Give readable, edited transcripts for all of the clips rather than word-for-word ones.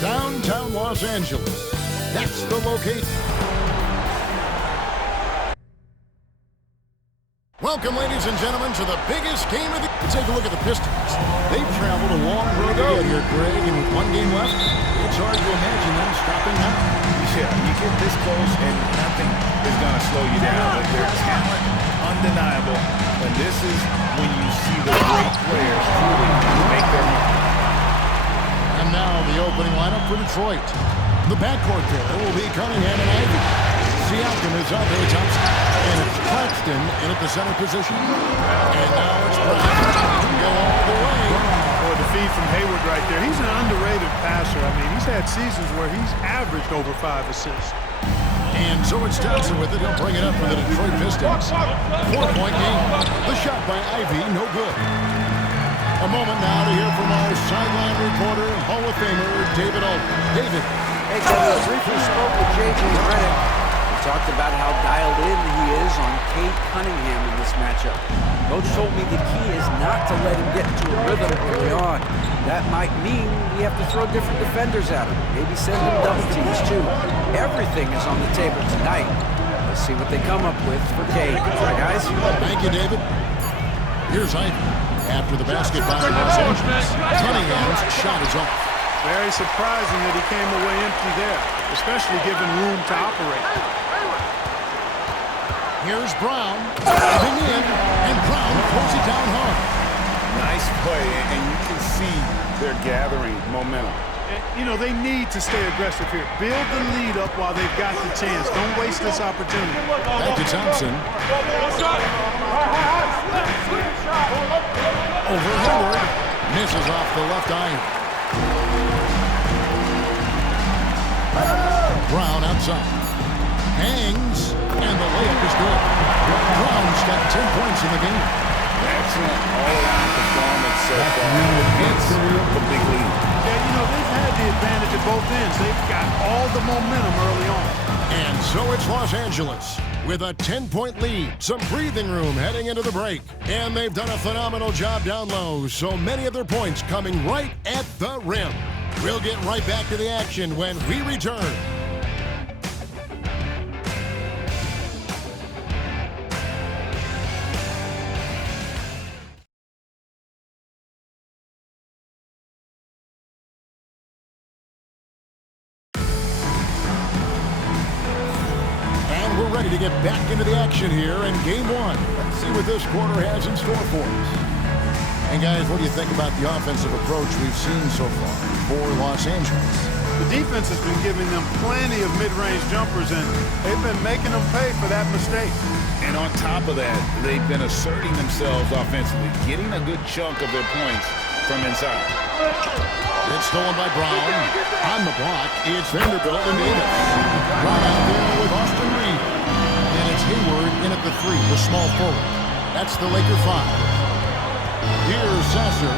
Downtown Los Angeles. That's the location. Welcome, ladies and gentlemen, to the biggest game of the... Take a look at the Pistons. They've traveled a long road to get here, Greg, and with one game left, it's hard to imagine them stopping now. Yeah, you get this close and nothing is going to slow you down. Like their talent, undeniable. And this is when you see the great players truly make their mark. And now the opening lineup for Detroit. The backcourt there will be Cunningham and Ivey. Siakam is out there, Thompson. And it's Claxton in at the center position. And now it's Brown. He can go all the way. Boy, the feed from Hayward right there. He's an underrated passer. I mean, he's had seasons where he's averaged over 5 assists. And so it's Thompson with it. He'll bring it up for the Detroit Pistons. 4-point game. The shot by Ivey, no good. A moment now to hear from our sideline reporter, Hall of Famer David Aldridge. David. Hey, Kevin, I briefly spoke with J.J. Redick. He talked about how dialed in he is on Cade Cunningham in this matchup. Coach told me the key is not to let him get into a rhythm early on. That might mean we have to throw different defenders at him. Maybe send him double teams, too. Everything is on the table tonight. Let's see what they come up with for Cade. All right, guys? Thank you, David. Here's Ivey. After the basket by Los Angeles, Cunningham's shot is off. Very surprising that he came away empty there, especially given room to operate. Here's Brown, driving in, and Brown pulls it down hard. Nice play, and you can see they're gathering momentum. And, you know, they need to stay aggressive here. Build the lead up while they've got the chance. Don't waste this opportunity. Back to Thompson. Over Hayward. Misses off the left iron. Brown outside. Hangs, and the layup is good. Brown's got 10 points in the game. Excellent all-around performance so far against the big lead. Yeah, you know, they've had the advantage at both ends. They've got all the momentum early on. And so it's Los Angeles with a 10-point lead, some breathing room heading into the break. And they've done a phenomenal job down low, so many of their points coming right at the rim. We'll get right back to the action when we return. Ready to get back into the action here in game one. Let's see what this quarter has in store for us. And guys, what do you think about the offensive approach we've seen so far for Los Angeles? The defense has been giving them plenty of mid-range jumpers, and they've been making them pay for that mistake. And on top of that, they've been asserting themselves offensively, getting a good chunk of their points from inside. It's stolen by Brown. On the block, it's Vanderbilt and Davis. Brown out there with Austin Reed. And it's Hayward in at the 3, the small forward. That's the Laker 5. Here's Sasser.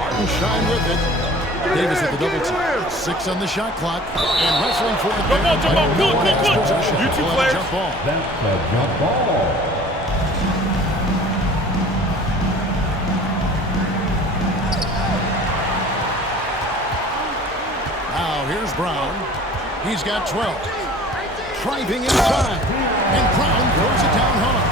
Hartenstein with it. Davis at the double team. 6 on the shot clock. And wrestling for it. Jump on, good. You two players. Jump ball. That's a jump ball. Here's Brown. He's got 12. Driving inside. And Brown throws it down hard.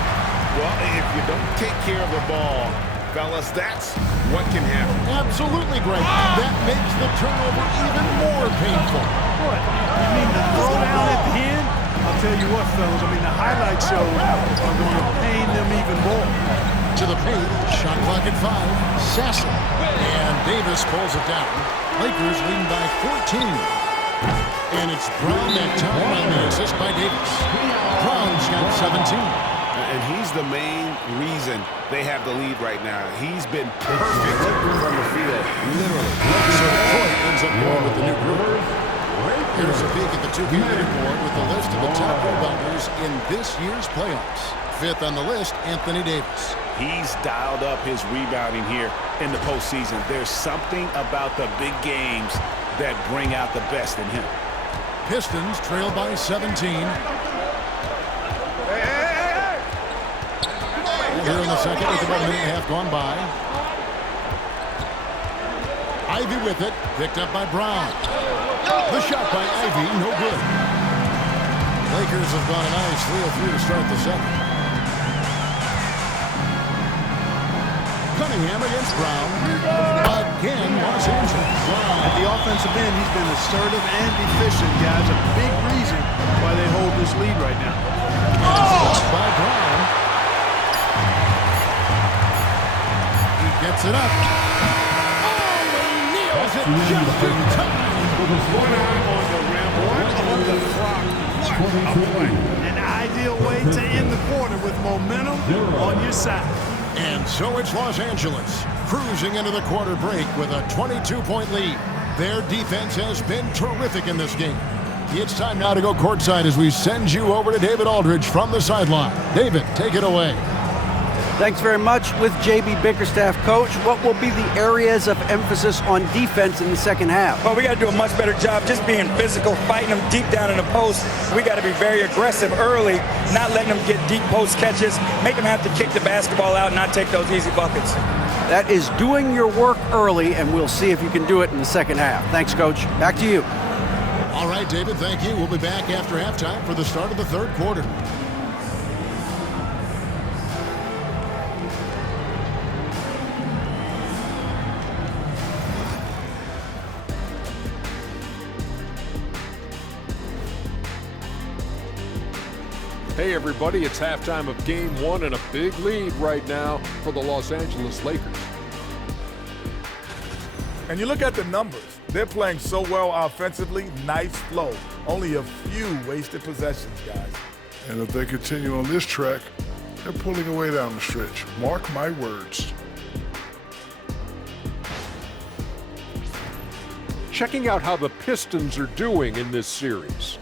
Well, if you don't take care of the ball, fellas, that's what can happen. Absolutely great. That makes the turnover even more painful. What? You mean the throwdown at the end? I'll tell you what, fellas. I mean, the highlight shows are going to pain them even more. To the paint. Shot clock at 5. Sasser. And Davis pulls it down. Lakers leading by 14. And it's Brown that time on the assist by Davis. Brown's got 17. And he's the main reason they have the lead right now. He's been perfect from the field, literally. So Detroit ends up going with the new group. Here's a peek at the 2-game leaderboard with the list of the top rebounders in this year's playoffs. 5th on the list, Anthony Davis. He's dialed up his rebounding here in the postseason. There's something about the big games that bring out the best in him. Pistons trail by 17. Hey, here in the second with about a minute and a half gone by. Ivy with it, picked up by Brown. The shot by Ivy, no good. Lakers have gone a nice 3-3 to start the second. Cunningham against Brown. Again, Los Angeles. At the offensive end, he's been assertive and efficient, guys. A big reason why they hold this lead right now. By Brown. He gets it up. Nails it just in time. One eye on the rim, one on the clock. What a play. An ideal way to end the quarter with momentum on your side. And so it's Los Angeles cruising into the quarter break with a 22-point lead. Their defense has been terrific in this game. It's time now to go courtside as we send you over to David Aldridge from the sideline. David, take it away. Thanks very much. With J.B. Bickerstaff, Coach, what will be the areas of emphasis on defense in the second half? Well, we got to do a much better job just being physical, fighting them deep down in the post. We got to be very aggressive early, not letting them get deep post catches, make them have to kick the basketball out and not take those easy buckets. That is doing your work early, and we'll see if you can do it in the second half. Thanks, Coach. Back to you. All right, David, thank you. We'll be back after halftime for the start of the third quarter. Hey everybody, it's halftime of game one and a big lead right now for the Los Angeles Lakers. And you look at the numbers. They're playing so well offensively, nice flow. Only a few wasted possessions, guys. And if they continue on this track, they're pulling away down the stretch. Mark my words. Checking out how the Pistons are doing in this series.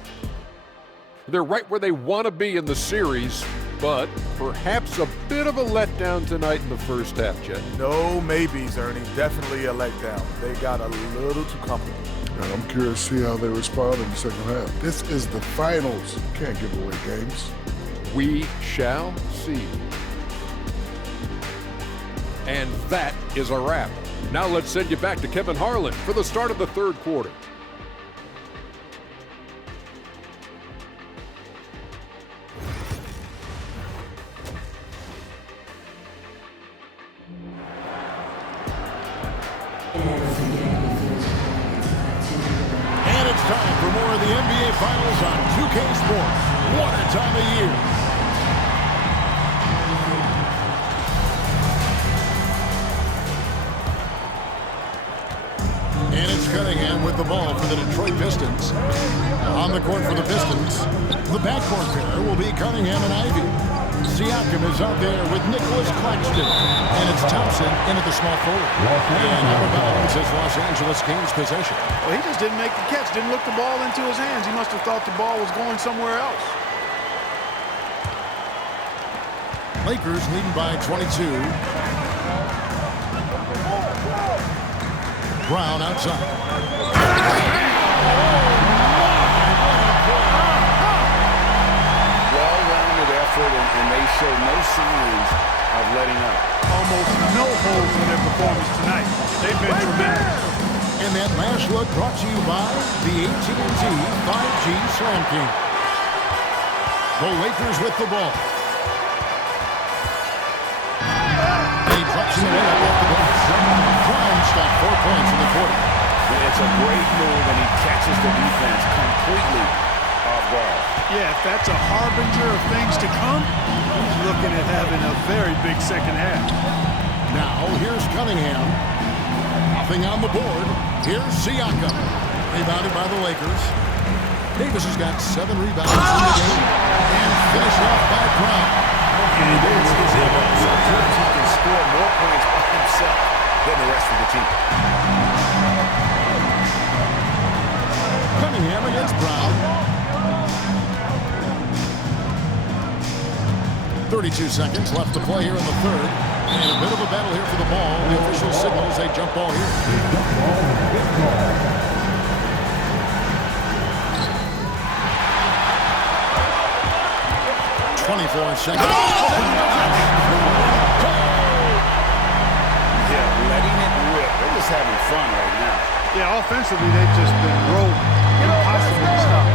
They're right where they want to be in the series, but perhaps a bit of a letdown tonight in the first half, Jet. No maybes, Ernie. Definitely a letdown. They got a little too comfortable. And I'm curious to see how they respond in the second half. This is the finals. You can't give away games. We shall see. And that is a wrap. Now let's send you back to Kevin Harlan for the start of the third quarter. And it's time for more of the NBA Finals on 2K Sports. What a time of year. And it's Cunningham with the ball for the Detroit Pistons. On the court for the Pistons, the backcourt pair will be Cunningham and Ivy. Siakam is out there with Nicholas Claxton. And it's Thompson into the small forward. And out of bounds as Los Angeles gains possession. Well, he just didn't make the catch, didn't look the ball into his hands. He must have thought the ball was going somewhere else. Lakers leading by 22. Brown outside. Well-rounded effort, and they show no signs of letting up. Almost no holes in their performance tonight. They've been tremendous. And that last look brought to you by the AT&T 5G Slam King. The Lakers with the ball. He drops him away off the glass. Brown stopped 4 points in the quarter. It's a great move, and he catches the defense completely off guard. Yeah, if that's a harbinger of things to come, he's looking at having a very big second half. Now, here's Cunningham. Nothing on the board. Here's Siakam. Rebounded by the Lakers. Davis has got 7 rebounds in the game. And finished off by Brown. And this is him. Sometimes he can score more points by himself than the rest of the team. Cunningham against Brown. 32 seconds left to play here in the third. And a bit of a battle here for the ball. The official signals a jump ball here. 24 seconds. letting it rip. They're just having fun right now. Yeah, offensively, they've just been rolling. Impossible to stop.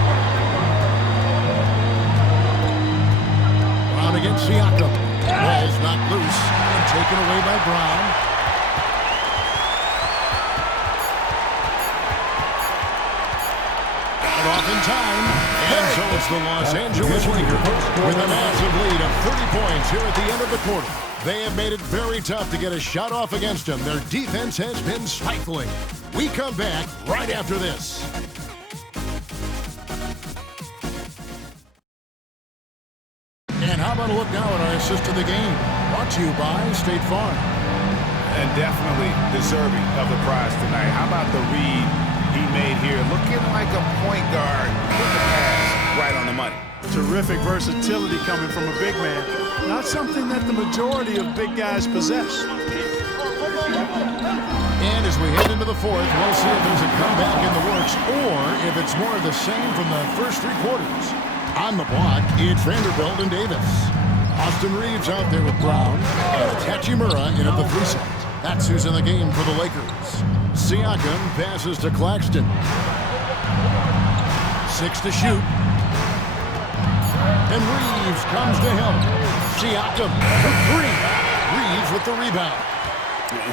Brown against Siakam. Ball's knocked loose and taken away by Brown. Got it off in time. And so it's the Los Angeles Lakers with a massive lead of 30 points here at the end of the quarter. They have made it very tough to get a shot off against them. Their defense has been stifling. We come back right after this. And how about a look now at our assist to the game? Brought to you by State Farm. And definitely deserving of the prize tonight. How about the read he made here? Looking like a point guard with the pass right on the money. Terrific versatility coming from a big man. Not something that the majority of big guys possess. And as we head into the fourth, we'll see if there's a comeback in the works or if it's more of the same from the first three quarters. On the block, it's Vanderbilt and Davis. Austin Reeves out there with Brown. And it's Hachimura in at the 3 set. That's who's in the game for the Lakers. Siakam passes to Claxton. 6 to shoot. And Reeves comes to help. Siakam for 3. Reeves with the rebound.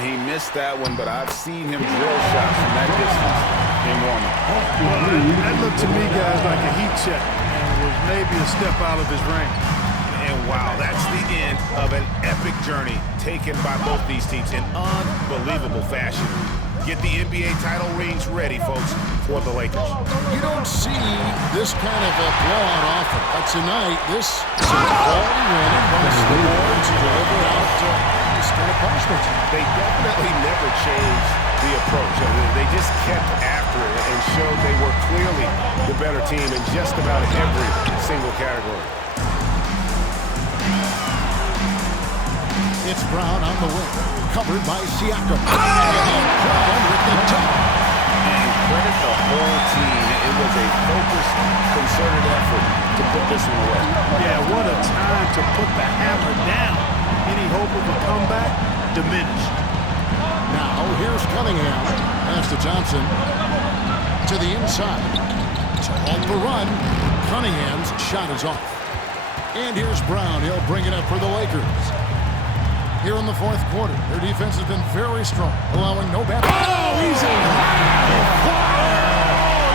He missed that one, but I've seen him drill shots from that distance in warm-up. Well, that looked to me, guys, like a heat check. And it was maybe a step out of his range. And wow, that's the end of an epic journey taken by both these teams in unbelievable fashion. Get the NBA title rings ready, folks, for the Lakers. You don't see this kind of a blowout often, but tonight, this is a quality win across the board to deliver out this kind of punishment. They definitely never changed the approach. They just kept after it and showed they were clearly the better team in just about every single category. It's Brown on the wing, covered by Siakam. And Brown with the dunk. And credit the whole team. It was a focused, concerted effort to put this one away. Yeah, what a time to put the hammer down. Any hope of a comeback diminished. Now, here's Cunningham. Pass to Thompson. To the inside. To halt the run. Cunningham's shot is off. And here's Brown. He'll bring it up for the Lakers. Here in the fourth quarter, their defense has been very strong, allowing no bad. Oh, easy! Oh,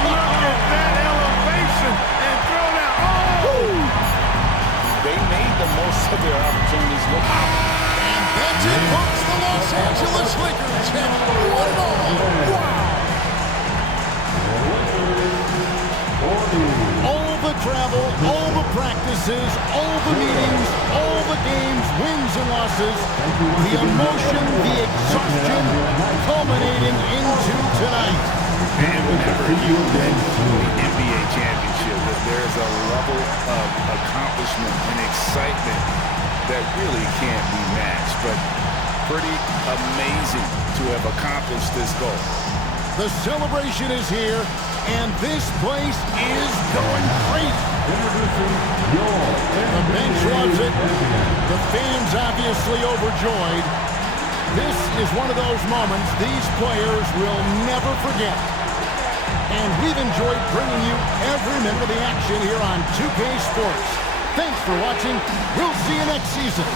look at that elevation and throw down. Oh! They made the most of their opportunities. Look out. And that's it, folks. The Los Angeles Lakers have won it all. Wow! All the travel, all the practices, all the meetings, all the games, wins and losses, the emotion, the exhaustion, culminating into tonight. And whenever you win the NBA championship, there's a level of accomplishment and excitement that really can't be matched. But pretty amazing to have accomplished this goal. The celebration is here, and this place is going crazy. The bench loves it. The fans obviously overjoyed. This is one of those moments these players will never forget. And we've enjoyed bringing you every minute of the action here on 2K Sports. Thanks for watching. We'll see you next season.